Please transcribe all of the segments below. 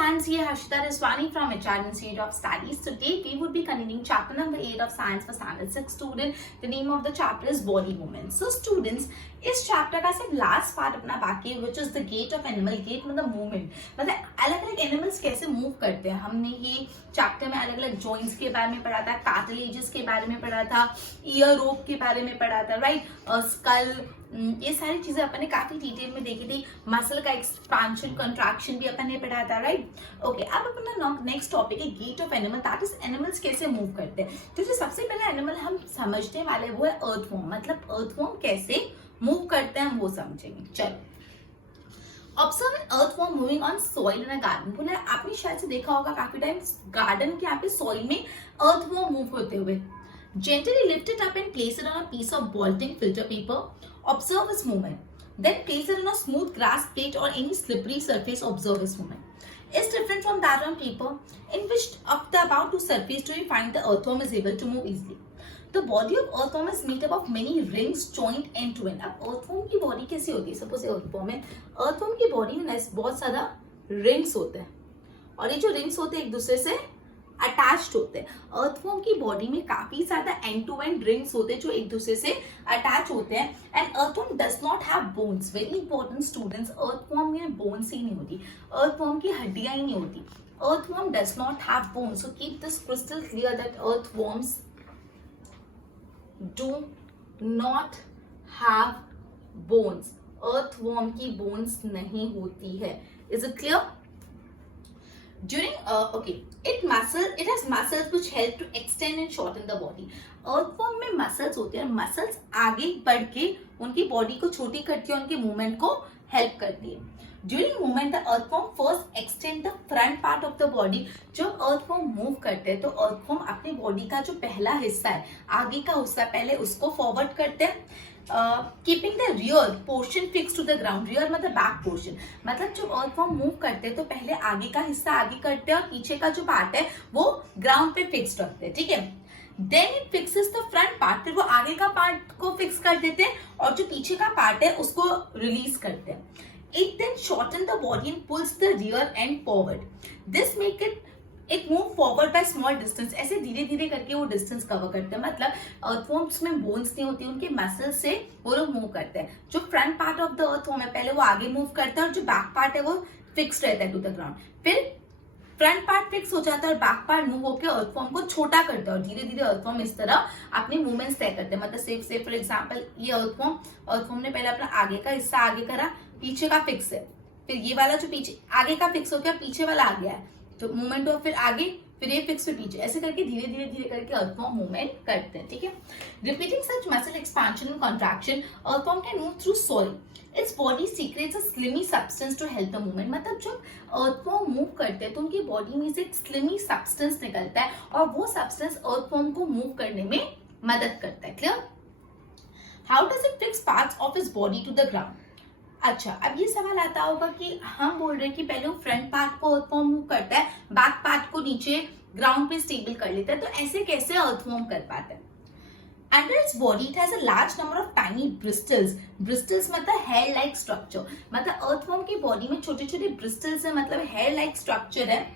Science here, Harshita Reswani from HR Institute of Studies. Today we would be continuing chapter number 8 of Science for Standard 6 student. The name of the chapter is Body Movement. So students, इस chapter का सिर्फ last part अपना बाकी है, which is the gait of animal. Gait मतलब movement, मतलब अलग अलग एनिमल्स कैसे मूव करते हैं. हमने ये चैप्टर में अलग अलग जॉइंट्स के बारे में पढ़ा था, कार्टिलेजेस के बारे में पढ़ा था, ईयर रोप के बारे में पढ़ा था, राइट, स्कल, ये सारी चीजें अपन ने काफी डिटेल में देखी थी. मसल का एक्सपांशन कंट्रैक्शन भी अपन ने पढ़ा था, राइट. ओके, अब अपना नेक्स्ट टॉपिक है gait of animal, that is animals कैसे मूव करते हैं. तो जो सबसे पहला एनिमल हम समझने वाले वो है अर्थवॉर्म. मतलब अर्थवॉर्म कैसे मूव करते हैं वो समझेंगे. चलो, observe an earthworm moving on soil in a garden. बोला आपने शायद से देखा होगा काफी टाइम गार्डन के यहाँ पे सॉइल में अर्थवॉर्म मूव होते हुए. Gently lift it up and place it on a piece of bolting filter paper. Observe its movement. Then place it on a smooth grass plate or any slippery surface. Observe its movement. It's different from that on paper, in which of the about two surface do we find the earthworm is able to move easily. The body of earthworm is made up of many rings joined end to end. अब earthworm की body कैसी होती है? Suppose earthworm है, earthworm की body में बहुत सारा rings होते हैं और ये जो rings होते हैं एक दूसरे से अटैच्ड होते हैं. अर्थवॉर्म की बॉडी में काफी ज्यादा एंड टू एंड रिंग्स होते हैं जो एक दूसरे से अटैच होते हैं. And earthworm does not have bones. Very important students, earthworm में बोन्स ही नहीं होती, अर्थवॉर्म की हड्डियां ही नहीं होती. Earthworm does not have bones. So keep this crystal clear that earthworms do not have bones. Earthworm की बोन्स नहीं होती है. Is it clear? During it has muscles which help to extend and shorten the body. Earthworm में muscles होते हैं, muscles आगे बढ़ के उनकी बॉडी को छोटी करती है, उनके मूवमेंट को हेल्प करती है. During movement, the earthworm first extend the front part of the body. जब earthworm मूव करते हैं तो earthworm अपनी बॉडी का जो पहला हिस्सा है, आगे का हिस्सा, पहले उसको फॉरवर्ड करते हैं. Keeping the rear portion fix to the ground. Rear मतलब बैक पोर्शन. मतलब जब अर्थवॉर्म मूव करते हैं तो पहले आगे का हिस्सा आगे करते हैं और पीछे का जो पार्ट है वो ग्राउंड पे फिक्स रखते हैं. ठीक है. Then it fixes the front part. फिर वो आगे का पार्ट को फिक्स कर देते हैं और जो पीछे का पार्ट है उसको रिलीज करते हैं. It then shorten the body and pulls the rear end forward. This make it move forward by small distance. ऐसे धीरे धीरे करके वो डिस्टेंस कवर करते हैं. मतलब अर्थवॉर्म्स में बोन्स नहीं होती, उनके मसल्स से वो लोग मूव करते हैं. जो front part of the earthworm है पहले वो आगे मूव करता है और जो बैक पार्ट है वो फिक्स रहता है टू द ग्राउंड. फिर फ्रंट पार्ट फिक्स हो जाता है और बैक पार्ट मूव होकर अर्थवॉर्म को छोटा करता है और धीरे धीरे अर्थवॉर्म इस तरह अपने मूवमेंट्स तय करते हैं. मतलब से फॉर एग्जाम्पल ये अर्थवॉर्म ने पहले अपना आगे का हिस्सा आगे करा, पीछे का फिक्स है, फिर ये वाला जो पीछे आगे का फिक्स हो गया, पीछे वाला आ गया है, तो मूवमेंट हो फिर आगे, फिर ये फिक्स फिर पीछे, ऐसे करके धीरे धीरे धीरे करके अर्थवॉर्म मूवमेंट करते हैं. ठीक है. Repeating such muscle expansion and contraction, earthworm can move through soil. Its body secretes a slimy substance to help the movement. मतलब जब अर्थवॉर्म मूव करते हैं तो उनकी बॉडी में से एक स्लिमी सब्सटेंस निकलता है और वो सब्सटेंस अर्थवॉर्म को मूव करने में मदद करता है. Clear? How does it fix parts of his body to the ground. अच्छा, अब ये सवाल आता होगा कि हम बोल रहे हैं कि पहले वो फ्रंट पार्ट को अर्थवॉर्म मूव करता है, बैक पार्ट को नीचे ग्राउंड पे स्टेबल कर लेता है, तो ऐसे कैसे अर्थवॉर्म कर पाता है. Under its body it has a large number of tiny bristles. Bristles मतलब हेयर लाइक स्ट्रक्चर. मतलब अर्थवॉर्म की बॉडी में छोटे छोटे ब्रिस्टल्स है, मतलब हेयर लाइक स्ट्रक्चर है.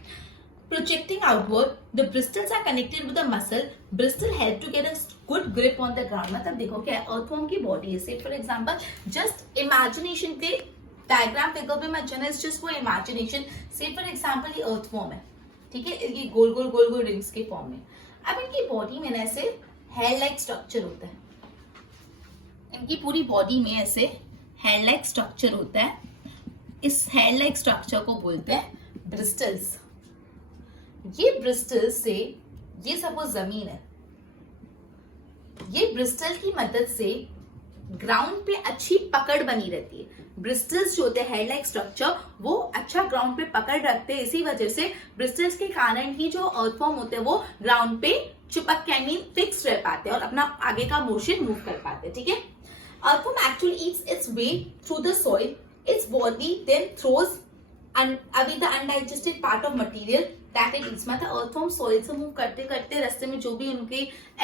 Projecting outward, the bristles are connected with the muscle. Bristle help to get a good grip on the ground. मतलब देखो क्या है, अर्थवॉर्म की बॉडी है. से फॉर एग्जांपल जस्ट इमेजिनेशन के डायग्राम फिगर पे मत जाना, जस्ट वो इमेजिनेशन. से फॉर एग्जांपल ये अर्थवॉर्म है, ठीक है, ये गोल गोल गोल गोल रिंग्स के फॉर्म में. अब इनकी बॉडी में ऐसे हेयर लाइक स्ट्रक्चर होता है. इनकी पूरी बॉडी में ऐसे हेयर लाइक स्ट्रक्चर होता है. इस हेयर लाइक स्ट्रक्चर को बोलते हैं ब्रिस्टल्स. ये ब्रिस्टल से, ये सपोज जमीन है, ये ब्रिस्टल की मदद से ग्राउंड पे अच्छी पकड़ बनी रहती है. ब्रिस्टल्स जो होते हैं हेयर लाइक स्ट्रक्चर वो अच्छा ग्राउंड पे पकड़ रखते हैं. इसी वजह से ब्रिस्टल्स के कारण ही जो अर्थवॉर्म होते हैं वो ग्राउंड पे चिपक के आई मीन फिक्स रह पाते हैं और अपना आगे का मोशन मूव कर पाते हैं. ठीक है. Earthworm actually eats its way through the soil. Its body then throws अभी the undigested part of material that it eats. मतलब अर्थवॉर्म सॉइल से मूव करते करते रास्ते में जो भी उनके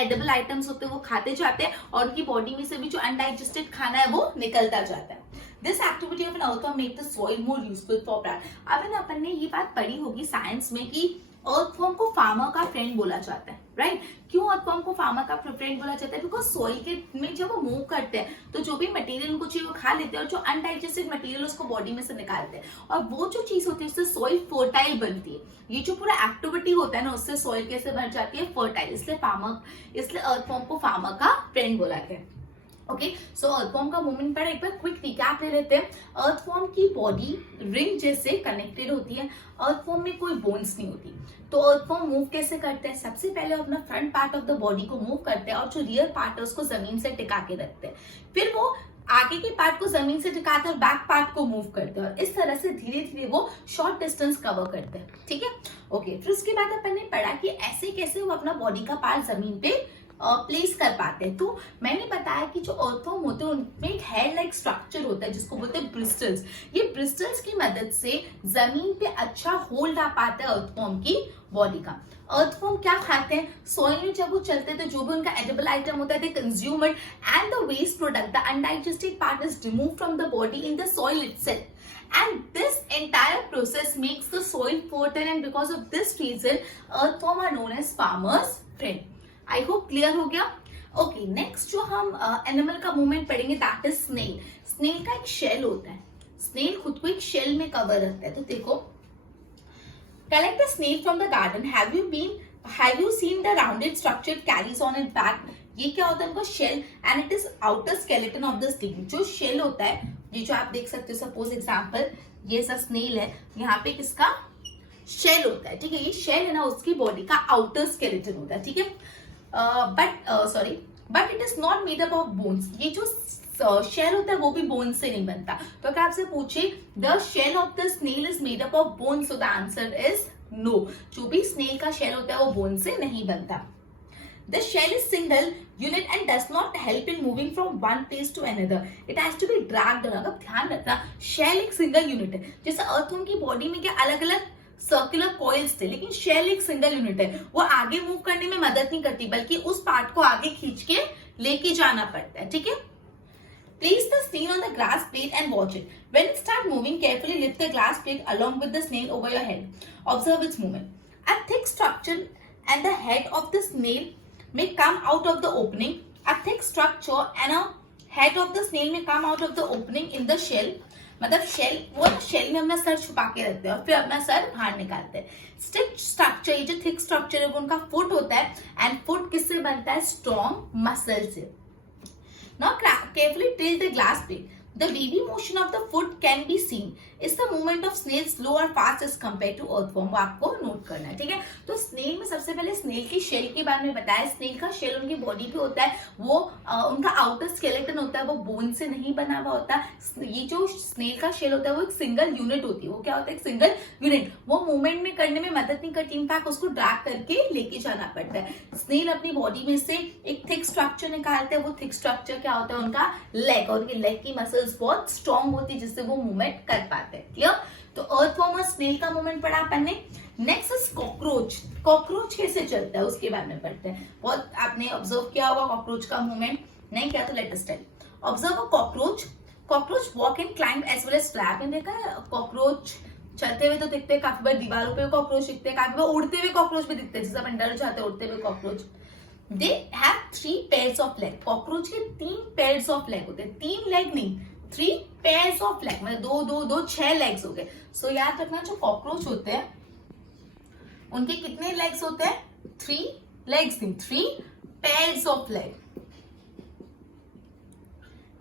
एडिबल आइटम्स होते हैं वो खाते जाते हैं और उनकी बॉडी में से भी जो अनडाइजेस्टेड खाना है वो निकलता जाता है. This activity of an earthworm make the soil more useful for plant. अब ना अपन ने ये बात पढ़ी होगी साइंस में कि अर्थवर्म को फार्मर का फ्रेंड बोला जाता है, राइट? क्यों अर्थवर्म को फार्मर का फ्रेंड बोला जाता है? बिकॉज सॉइल के में जब वो मूव करते हैं तो जो भी मटेरियल उनको चाहिए वो खा लेते हैं और जो अनडाइजेस्टेड मटेरियल उसको बॉडी में से निकालते हैं, और वो जो चीज होती है उससे सॉइल फर्टाइल बनती है। ये जो पूरा एक्टिविटी होता है ना उससे सॉइल कैसे बन जाती है? फर्टाइल। इसलिए अर्थवर्म को फार्मर का फ्रेंड बोला गया। ओके, सो अर्थवर्म का मूवमेंट पर एक बार क्विक रिकैप ले लेते हैं। अर्थवर्म की बॉडी रिंग जैसे कनेक्टेड होती है। अर्थवर्म में कोई बोन्स नहीं होती। तो अर्थवर्म मूव कैसे करते हैं? सबसे पहले अपना front part of the body को मूव करते हैं और जो रियर पार्ट है उसको जमीन से टिका के रखते हैं। फिर वो आगे के पार्ट को जमीन से टिकाते हैं और बैक पार्ट को मूव करते हैं, और इस तरह से धीरे धीरे वो शॉर्ट डिस्टेंस कवर करते हैं। ठीक है, ओके। फिर उसके बाद अपन ने पढ़ा कि ऐसे कैसे वो अपना बॉडी का पार्ट जमीन पे प्लेस कर पाते हैं। तो मैंने बताया कि जो अर्थवर्म होते हैं उनमें एक हेड लाइक स्ट्रक्चर होता है जिसको बोलते हैं ब्रिस्टल्स। ये ब्रिस्टल्स की मदद से जमीन पे अच्छा होल्ड आ पाता है अर्थवर्म की बॉडी का। अर्थवर्म क्या खाते हैं? सॉइल में जब वो चलते हैं तो जो भी उनका एडिबल आइटम होता है they consume it, and the waste product, the undigested part is removed from the body in the soil itself, and this entire process makes the soil fertile, and because of this reason earthworm are known as farmers friend. I hope clear हो गया। Okay, next जो हम animal का movement पढ़ेंगे that is snail. Snail का एक shell होता है। स्नेल खुद को एक शेल में कवर रखता है। तो देखो, collect the snail from the garden, have you seen the rounded structure it carries on it back. ये क्या होता है? उनका shell, and it is outer skeleton of the snail. जो शेल होता है, ये जो आप देख सकते हो, सपोज एग्जाम्पल ये सा स्नेल है, यहाँ पे किसका शेल होता है। ठीक है, ये शेल है ना उसकी बॉडी का आउटर स्केलेटन होता है। ठीक है, but it is not made up of bones. ये जो शेल होता है वो भी बोन से नहीं बनता। तो अगर आपसे पूछे the shell of the snail is made up of bone, so the answer is no. जो भी स्नेल का शेल होता है वो बोन से नहीं बनता। The shell is single unit and does not help in moving from one place to another. It has to be dragged around. अब ध्यान रखना, शेल एक सिंगल यूनिट है। जैसे अर्थवर्म की बॉडी में क्या अलग अलग सर्कुलर कॉइल्स थे, लेकिन शेल एक सिंगल यूनिट है। वो आगे मूव करने में मदद नहीं करती, बल्कि उस पार्ट को आगे खींच के लेके जाना पड़ता है। ठीक है, place the snail on the glass plate and watch it. When it starts moving, carefully lift the glass plate along with the snail over your head. Observe its movement. A thick structure and the head of the snail may come out of the opening. A thick structure and a head of the snail may come out of the opening in the shell. मतलब shell में अपना sir छुपा के रखते हैं और फिर अपना सर बाहर निकालते हैं। स्टिफ स्ट्रक्चर, ये जो थिक स्ट्रक्चर है वो उनका फुट होता है, एंड फुट किससे बनता है? स्ट्रॉन्ग मसल से। Now carefully tilt the glass plate. The wavy motion of the foot can be seen. Is the movement of snail slow or fast as compared to earthworm? वो आपको note करना है। ठीक है, तो स्नेल में सबसे पहले स्नेल की शेल के बारे में बताया। स्नेल का शेल उनकी बॉडी पे होता है, वो उनका आउटर स्केलेटन होता है, वो बोन से नहीं बना हुआ होता। ये जो स्नेल का शेल होता है वो एक सिंगल यूनिट होती है। वो क्या होता है? एक सिंगल यूनिट। वो मूवमेंट में करने में मदद नहीं करती, इनफैक्ट उसको ड्रैग करके लेके जाना पड़ता है। स्नेल अपनी बॉडी में से एक थिक स्ट्रक्चर निकालते हैं। वो थिक स्ट्रक्चर क्या होता है? उनका लेग, और उनकी लेग की मसल्स बहुत स्ट्रॉन्ग होती है जिससे वो मूवमेंट कर पाते हैं। क्लियर? तो अर्थवर्म और स्नेल का मूवमेंट पढ़ा अपन ने। Next is cockroach. कॉकरोच कैसे चलता है उसके बारे में पढ़ते हैं। बहुत आपने ऑब्जर्व किया होगा कॉकरोच का मूवमेंट, नहीं किया तो let us tell. Observe a cockroach. Cockroach walk and climb as well as flap. मैंने देखा है कॉकरोच चलते हुए तो दिखते हैं, काफी बार दीवारों पे कॉकरोच दिखते हैं, काफी बार उड़ते हुए कॉकरोच भी दिखते हैं, जैसे अपन डर जाते हैं उड़ते हुए cockroach. They have 3 pairs of leg. Cockroach के 3 pairs of leg होते हैं। 3 लेग नहीं, 3 pairs of leg, मतलब दो 6 लेग्स हो गए। सो याद रखना, जो कॉकरोच होते हैं उनके कितने लेग्स होते हैं? 3 लेग्स नहीं, 3 pairs of leg.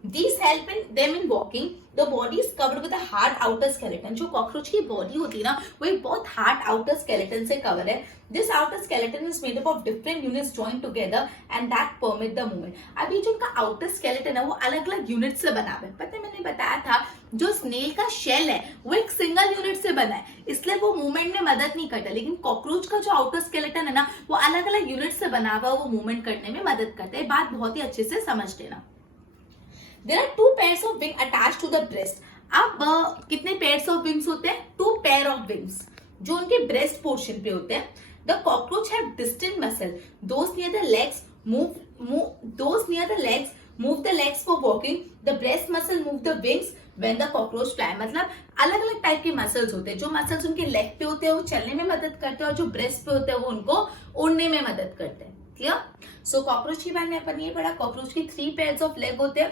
These help them in walking. The body is covered with a hard outer skeleton. जो कॉकरोच की बॉडी होती है ना वो एक बहुत हार्ड आउटर स्केलेटन से कवर है। This outer skeleton is made up of different units joined together and that permit the movement. अभी जो उनका आउटर स्केलेटन है वो अलग अलग यूनिट से बना है। पता है, मैंने बताया था जो स्नेल का शेल है वो एक सिंगल यूनिट से बना है, इसलिए वो मूवमेंट में मदद नहीं करता। लेकिन कॉकरोच का जो आउटर स्केलेटन है ना वो अलग अलग यूनिट से बना हुआ, वो मूवमेंट करने में मदद करता है। बात बहुत ही अच्छे से समझ लेना। There are 2 pairs of wings attached to the breast. अब कितने pairs of wings होते हैं? 2 pair of wings जो उनके breast portion पे होते हैं। The cockroach have distant muscle. Those near the legs move the legs for walking. The breast muscle move the wings. When the cockroach fly, मतलब अलग अलग टाइप के मसल्स होते हैं। जो मसल्स उनके लेग पे होते हैं वो चलने में मदद करते हैं, और जो ब्रेस्ट पे होते हैं वो उनको उड़ने में मदद करते हैं। क्लियर? सो कॉकरोच के बारे में अपन ये पढ़ा, कॉकरोच की 3 पेयर्स ऑफ लेग होते हैं,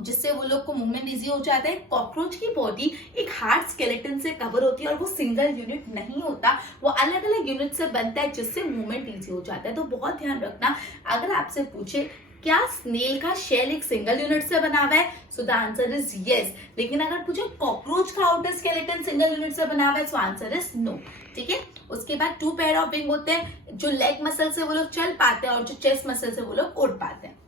जिससे वो लोग को मूवमेंट इजी हो जाता है। कॉकरोच की बॉडी एक हार्ड स्केलेटन से कवर होती है, और वो सिंगल यूनिट नहीं होता, वो अलग अलग यूनिट से बनता है, जिससे मूवमेंट इजी हो जाता है। तो बहुत ध्यान रखना, अगर आपसे पूछे क्या स्नेल का शेल एक सिंगल यूनिट से बना हुआ है, सो द आंसर इज यस। लेकिन अगर पूछे कॉकरोच का आउटर स्केलेटन सिंगल यूनिट से बना हुआ है, सो आंसर इज नो। ठीक है? उसके बाद 2 पेयर ऑफ विंग होते हैं, जो लेग मसल से वो लोग चल पाते हैं और जो चेस्ट मसल से वो लोग उड़ पाते हैं।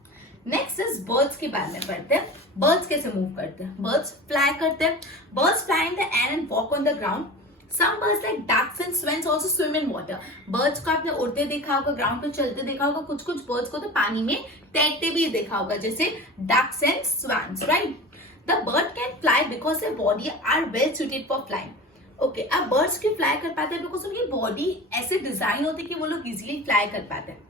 नेक्स्ट इज बर्ड्स के बारे में पढ़ते हैं। बर्ड्स कैसे मूव करते हैं? बर्ड्स फ्लाई करते हैं। Birds fly in the air and walk on the ground. Some birds like ducks and swans also swim in water. Birds को आपने उड़ते देखा होगा, ग्राउंड पे चलते देखा होगा, कुछ कुछ बर्ड्स को तो पानी में तैरते भी देखा होगा, जैसे ducks and swans, right? The bird can fly because their body are well suited for flying. Okay, अब बर्ड्स क्यों फ्लाई कर पाते हैं? बिकॉज उनकी बॉडी ऐसे डिजाइन होती है कि वो लोग इजिली फ्लाई कर पाते हैं।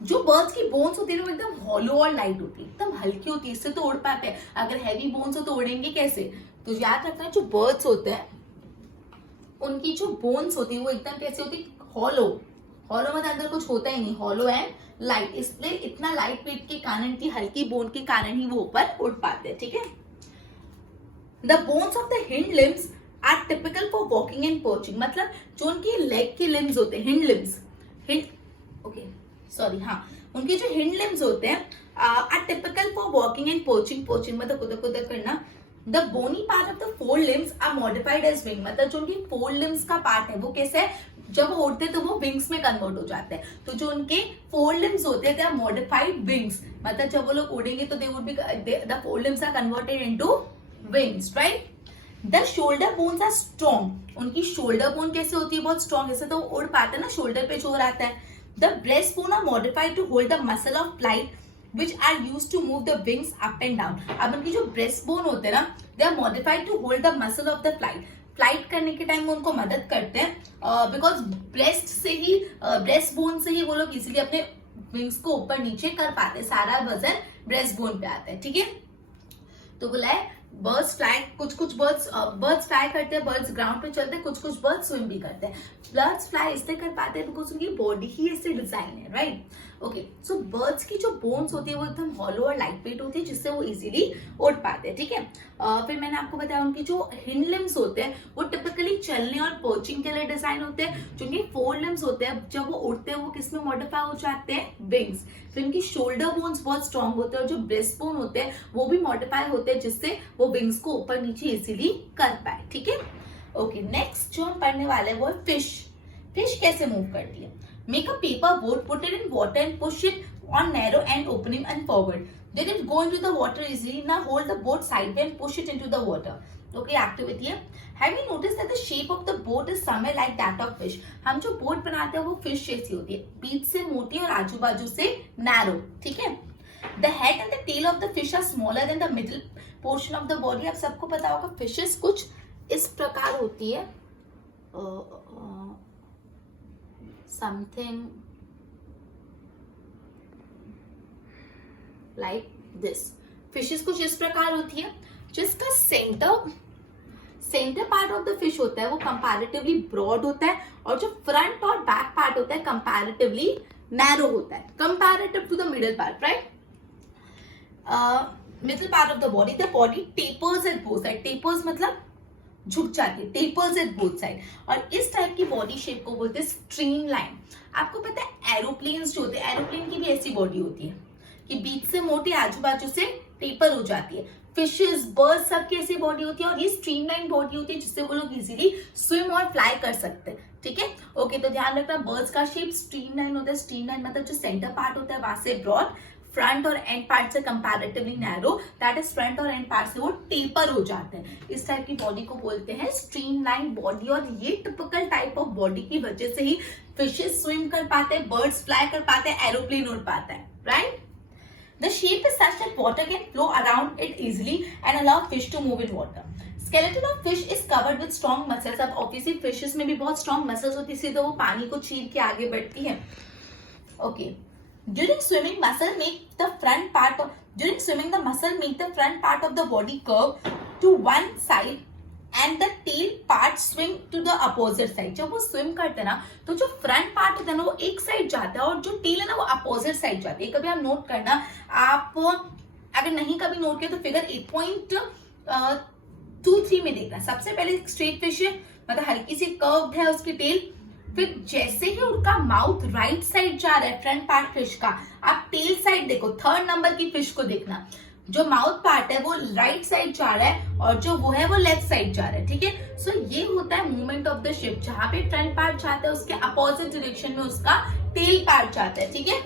जो बर्ड्स की बोन्स होती है वो एकदम हॉलो और लाइट होती है, एकदम हल्की होती है, इससे तो उड़ पाते हैं। अगर हैवी बोन्स हो तो उड़ेंगे कैसे? तो याद रखना, जो बर्ड्स होते हैं उनकी जो बोन्स होती है वो एकदम कैसे होती है? हॉलो। हॉलो मतलब अंदर कुछ होता ही नहीं, हॉलो एंड लाइट। इसलिए इतना लाइट वेट के कारण, इतनी हल्की बोन के कारण ही वो ऊपर उड़ पाते हैं। ठीक है? The bones of the hind limbs are typical for walking and perching, मतलब जो उनकी लेग के लिम्स होते हैं, हिंड लिम्स, ओके सॉरी, हाँ, उनके जो हिंड लिम्स होते हैं are typical for walking and perching. Perching मतलब कुदक कुदक करना। The bony part of the 4 limbs are modified as wing, मतलब जो उनकी 4 लिम्स का पार्ट है वो कैसे है? जब वो उड़ते तो वो विंग्स में कन्वर्ट हो जाते हैं। तो जो उनके 4 लिम्स होते हैं दे आर मॉडिफाइड विंग्स, मतलब जब वो लोग उड़ेंगे तो they would be the 4 limbs are converted into wings, right? The shoulder bones are strong, उनकी शोल्डर बोन कैसे होती है? बहुत स्ट्रॉन्ग, ऐसे तो उड़ पाते हैं ना, शोल्डर पे जोर आता है। The breast bone are modified to hold the muscle of flight which are used to move the wings up and down. अब उनकी जो ब्रेस्ट बोन होते हैं ना, they are modified to hold the muscle of the flight. Flight करने के time उनको मदद करते हैं, बिकॉज ब्रेस्ट से ही, ब्रेस्ट बोन से ही वो लोग इजीली अपने विंग्स को ऊपर नीचे कर पाते हैं, सारा वजन ब्रेस्ट बोन पे आता है। ठीक है? तो बोला है बर्ड्स फ्लाई, कुछ कुछ बर्ड्स फ्लाई करते हैं, बर्ड्स ग्राउंड पे चलते हैं, कुछ कुछ बर्ड्स स्विम भी करते हैं। बर्ड्स फ्लाई इसलिए कर पाते हैं बिकॉज उनकी बॉडी ही ऐसे डिजाइन है, राइट? ओके, सो बर्ड्स की जो बोन्स होती है वो एकदम हॉलो और लाइट वेट होती है, जिससे वो इजीली उड़ पाते हैं। ठीक है? फिर मैंने आपको बताया उनकी जो हिंड लिम्स होते हैं वो टिपिकली चलने और पर्चिंग के लिए डिजाइन होते हैं। जो उनके 4 लिम्स होते हैं जब वो उड़ते हैं वो किस में मॉडिफाई हो जाते हैं? विंग्स। फिर उनकी शोल्डर बोन्स बहुत स्ट्रॉन्ग होते हैं, और जो ब्रेस्ट बोन होते हैं वो भी मॉडिफाई होते हैं, जिससे वो विंग्स को ऊपर नीचे इजीली कर पाए। ठीक है? ओके, नेक्स्ट जो हम पढ़ने वाले हैं वो है फिश। फिश कैसे मूव करती है? Make a paper boat, put it in water and push it on narrow end opening and forward. Then it go into the water easily. Now hold the boat sideways and push it into the water. Okay, activity है. Have you noticed that the shape of the boat is somewhere like that of fish? हम जो boat बनाते हैं वो fish जैसी होती है, बीच से मोटी और आजू बाजू से नैरो। ठीक है? The head and the tail of the fish are smaller than the middle portion of the body. आप सबको पता होगा फिशेस कुछ इस प्रकार होती है, something like this. फिशेस कुछ इस प्रकार होती है, जिसका centre part of the fish होता है वो कंपैरेटिवली ब्रॉड होता है, और जो फ्रंट और बैक पार्ट होता है कंपैरेटिवली नैरो होता है, comparative to the middle part, right? Middle part of the body, the body tapers at both side. Tapers मतलब झुक जाती है, टेपर्स एट बोथ साइड, और इस टाइप की बॉडी शेप को बोलते हैं स्ट्रीमलाइन। आपको पता है एरोप्लेन्स जो होते हैं, एरोप्लेन की भी ऐसी बॉडी होती है कि बीच से मोटी, आजू बाजू से टेपर हो जाती है। फिशेस, बर्ड्स सबकी ऐसी बॉडी होती है, और ये स्ट्रीमलाइन बॉडी होती है जिससे वो लोग इजीली स्विम और फ्लाई कर सकते हैं। ठीक है? ओके, तो ध्यान रखना बर्ड्स का शेप स्ट्रीमलाइन होता है। स्ट्रीमलाइन मतलब जो सेंटर पार्ट होता है वहां से ब्रॉड, फ्रंट और एंड पार्ट से comparatively narrow, that is front और एंड पार्ट से वो टेपर हो जाते हैं। इस टाइप की बॉडी को बोलते हैं स्ट्रीमलाइन बॉडी, और ये टिपिकल टाइप ऑफ बॉडी की वजह से ही फिशेस स्विम कर पाते हैं, बर्ड्स फ्लाई कर पाते हैं, एरोप्लेन उड़ पाता है, right? The shape is such that water can flow around it easily and allow fish to move in water. Skeleton of fish is covered with strong muscles. अब obviously fishes में भी बहुत strong muscles होती है, इसलिए तो वो पानी को चीर के आगे बढ़ती है। Okay. During swimming, muscle make the front part of During swimming, the muscle make the front part of the body curve to one side and the tail part swing to the opposite side. जब वो swim करते हैं ना तो जो front part होता है ना वो एक side जाता है और जो tail है ना वो opposite side जाती है. कभी आप note करना, आप अगर नहीं कभी note किया तो figure 8.23 में देखना. सबसे पहले straight fish है, मतलब हल्की सी curved है उसकी tail. फिर जैसे ही उनका माउथ राइट साइड जा रहा है फ्रंट पार्ट फिश का, आप टेल साइड देखो, थर्ड नंबर की फिश को देखना, जो माउथ पार्ट है वो राइट साइड जा रहा है और जो वो है वो लेफ्ट साइड जा रहा है. ठीक है, सो ये होता है मूवमेंट ऑफ द शिप. जहां पे फ्रंट पार्ट जाता है उसके अपोजिट डायरेक्शन में उसका टेल पार्ट जाता है. ठीक है,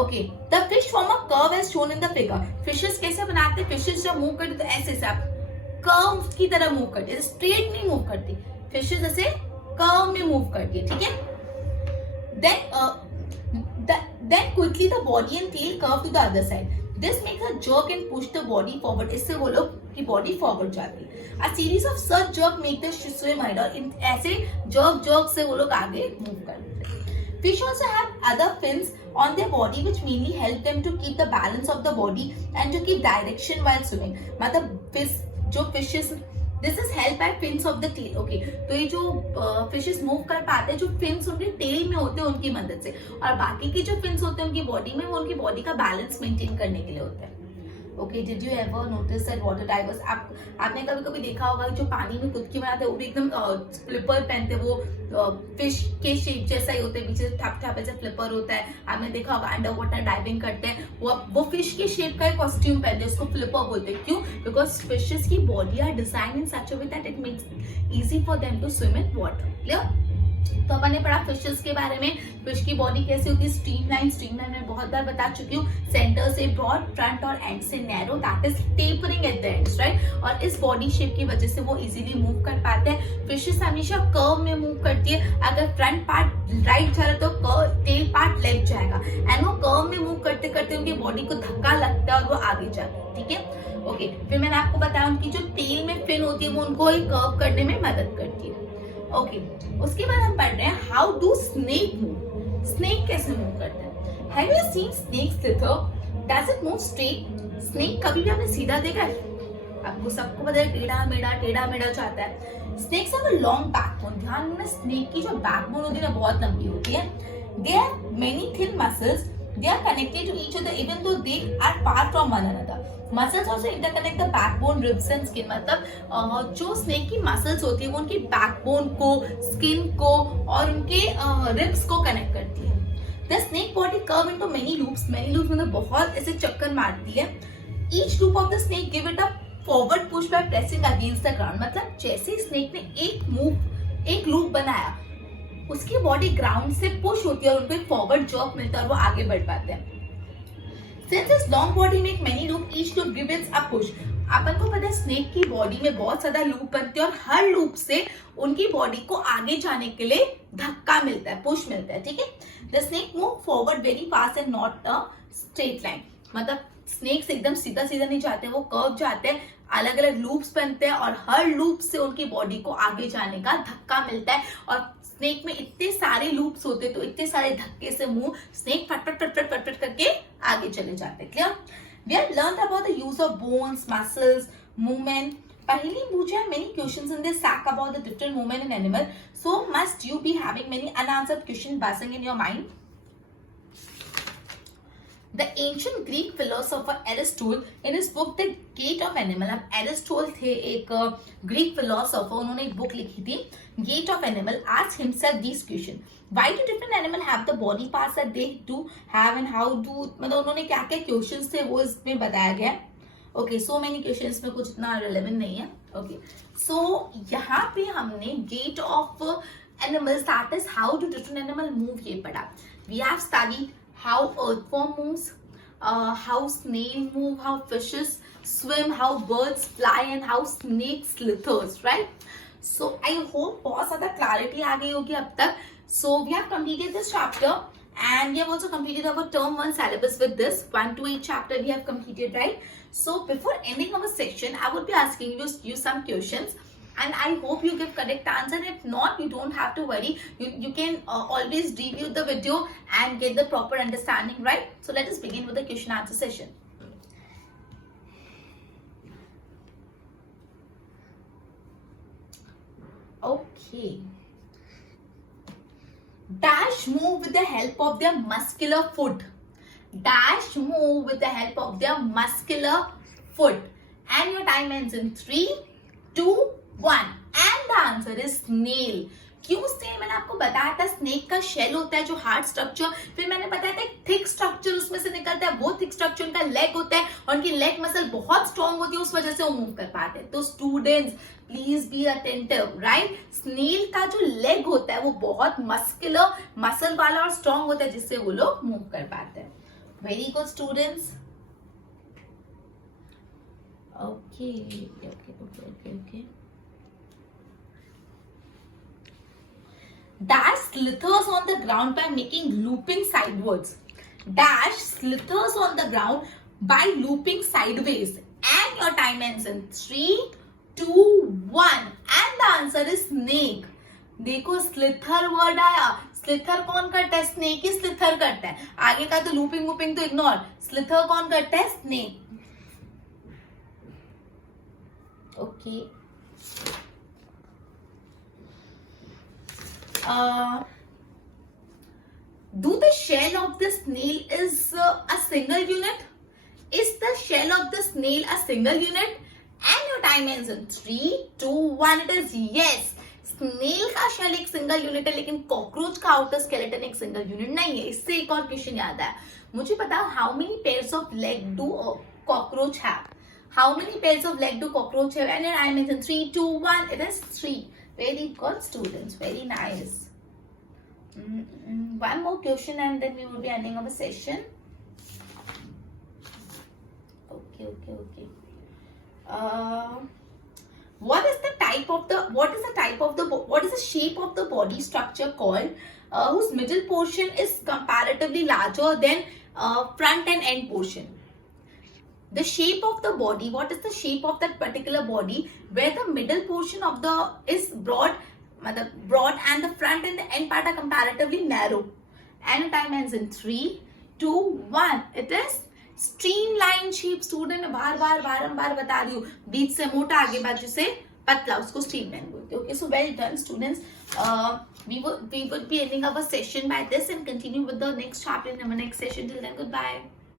okay. The fish form a curve as shown in the figure. Fishes कैसे बनाते हैं? फिशेस जब मूव करती तो ऐसे से आप कर्व की तरह मूव करती है, स्ट्रेट नहीं मूव करती. फिशेस ऐसे कर्व में मूव करती है. ठीक है, then quickly the body and tail curve to the other side. This makes a jerk and push the body forward. इससे वो लोग की body forward जाती है. A series of such jerk make the swim ahead. और ऐसे jerk से वो लोग आगे move करते हैं. Fish also have other fins on their body which mainly help them to keep the balance of the body and to keep direction while swimming. मतलब fish जो fishes this is help by fins of the tail. Okay, तो ये जो fishes move कर पाते हैं जो fins उनके टेल में होते हैं उनकी मदद से, और बाकी के जो फिन्स होते हैं उनकी बॉडी में वो उनकी बॉडी का बैलेंस मेंटेन करने के लिए होते हैं. Okay, did you ever notice that water diverse, आपने कभी कभी देखा होगा जो पानी में कुदकी बनाते हैं वो भी एकदम फ्लिपर पहनते हैं, वो फिश के शेप जैसा ही होते हैं, पीछे ठप ठप ऐसा फ्लिपर होता है. आपने देखा होगा अंडर वाटर डाइविंग करते हैं वो फिश के शेप का एक कॉस्ट्यूम पहनते हैं, उसको फ्लिपर बोलते हैं. क्यों? बिकॉज फिशेस की body are design in such a way that it makes easy for them to swim in water. Clear? तो अपन ने पढ़ा फिशेस के बारे में, फिश की बॉडी कैसे होती है, स्ट्रीमलाइन में बहुत बार बता चुकी हूँ. सेंटर से ब्रॉड, फ्रंट और एंड से narrow, that is tapering at the ends, right. और इस बॉडी शेप की वजह से वो इजीली मूव कर पाते हैं. फिशेस हमेशा कर्व में मूव करती है. अगर फ्रंट पार्ट राइट जा रहा है तो टेल पार्ट लेफ्ट जाएगा, एंड वो कर्व में मूव करते करते उनकी बॉडी को धक्का लगता है और वो आगे जाती है. ठीक है, ओके. फिर मैंने आपको बताया उनकी जो टेल में फिन होती है वो उनको कर्व करने में मदद करती है. ओके, उसके बाद हम पढ़ रहे हैं how do snake move. Snake कैसे मूव करते हैं? Have you scene snake slither? Does it move straight? Snake कभी भी आपने सीधा देखा है? आपको सबको पता है टेढ़ा मेढ़ा चाहता है. Snakes have a long backbone. ध्यान रखना, स्नेक की जो बैकबोन होती है ना बहुत लंबी होती है. They have many thin muscles. They are connected to each other even though they are far from one another. Muscles also interconnect the backbone, ribs and skin. मतलब जो स्नेक की मसल्स होती है वो उनकी बैकबोन को, स्किन को और उनके रिब्स को कनेक्ट करती है. The snake body curve into many loops. Many loops मतलब बहुत ऐसे चक्कर मारती है. Each loop of the snake give it a forward push by pressing against the ground. मतलब जैसे स्नेक ने एक लूप बनाया, उसकी बॉडी ग्राउंड से पुश होती है और उनको एक फॉरवर्ड जर्क मिलता है और वो आगे बढ़ पाते हैं. Since this long body make many loop, each loop gives it a push. अपन को पता है स्नेक की बॉडी में बहुत ज्यादा लूप बनते हैं और हर लूप से उनकी बॉडी को आगे जाने के लिए धक्का मिलता है, पुश मिलता है. ठीक है, the snake move forward very fast and not a straight line. मतलब स्नेक्स एकदम सीधा नहीं जाते, वो कर्व जाते हैं, अलग अलग लूप्स बनते हैं और हर लूप से उनकी बॉडी को आगे जाने का धक्का मिलता है. और स्नेक में इतने सारे लूप्स होते हैं तो इतने सारे धक्के से मुंह स्नेक फट करके आगे चले जाते हैं. Clear? We have learned about the use of bones, muscles, movement. पहली पूछा many questions in this sack about the different movement in animal. So must you be having many unanswered question buzzing in your mind. The ancient Greek philosopher Aristotle in his book The Gait of Animal. अब Aristotle थे एक Greek philosopher, उन्होंने एक book लिखी थी Gait of Animal. Asked himself these questions. Why do different animal have the body parts that they do have and how do, मतलब उन्होंने क्या क्या questions थे वो इसमें बताया गया. Okay, so many questions में कुछ इतना relevant नहीं है. Okay, so यहाँ पे हमने Gait of Animals, that is how do different animal move, ये पढ़ा. We have studied how earthworm moves, how snail move, how fishes swim, how birds fly and how snake slithers, right? So I hope बहुत ज़्यादा clarity आ गई होगी अब तक. So we have completed this chapter and we have also completed our term 1 syllabus with this 1 to 8 chapter we have completed, right? So before ending our section, I would be asking you some questions. and I hope you give correct answer. If not, you don't have to worry. You can always review the video and get the proper understanding, right? So let us begin with the question answer session. Okay. Dash move with the help of their muscular foot. Dash move with the help of their muscular foot. And your time ends in 3, 2, 1. And the answer is snail. क्यों snail? मैंने आपको बताया था snake का shell होता है जो hard structure, फिर मैंने बताया था एक थिक स्ट्रक्चर उसमें से निकलता है, वो थिक स्ट्रक्चर उनका लेग होता है और उनकी लेग मसल बहुत स्ट्रॉन्ग होती है, उस वजह से वो मूव कर पाते हैं. तो students please be attentive, right? Snail का जो लेग होता है वो बहुत मस्कुलर मसल वाला और स्ट्रॉन्ग होता है जिससे वो लोग मूव कर पाते हैं. Very good students. Okay. Dash slithers on the ground by making looping sidewards. Dash slithers on the ground by looping sideways. And your time ends in 3, 2, 1. And the answer is snake. देखो slither word आया. Slither कौन करता है? Snake ही slither करता है. आगे का तो लूपिंग वूपिंग तो इग्नोर. स्लिथर कौन करता है? Snake. Okay. Do the shell of the snail is a single unit? Is the shell of the snail a single unit? And your time ends in 3, 2, 1. It is yes. Snail का shell एक single unit है, लेकिन cockroach का outer skeleton एक single unit नहीं है. इससे एक और क्वेश्चन याद आया. मुझे बताओ how many pairs of leg do cockroach have? How many pairs of leg do cockroach have? And your time ends in 3, 2, 1. It is 3. Very good, students. Very nice. One more question and then we will be ending our session. Okay. What is the shape of the body structure called whose middle portion is comparatively larger than front and end portion? The shape of the body, what is the shape of that particular body where the middle portion of the is broad and the front and the end part are comparatively narrow? And time ends in 3, 2, 1. It is streamline shape. Student मैं बारंबार बता रही हूँ, बीच से मोटा आगे बाजू से पतला, उसको streamline बोलते हैं. Okay, so well done students. We would be ending our session by this and continue with the next chapter in our next session. Till then, goodbye.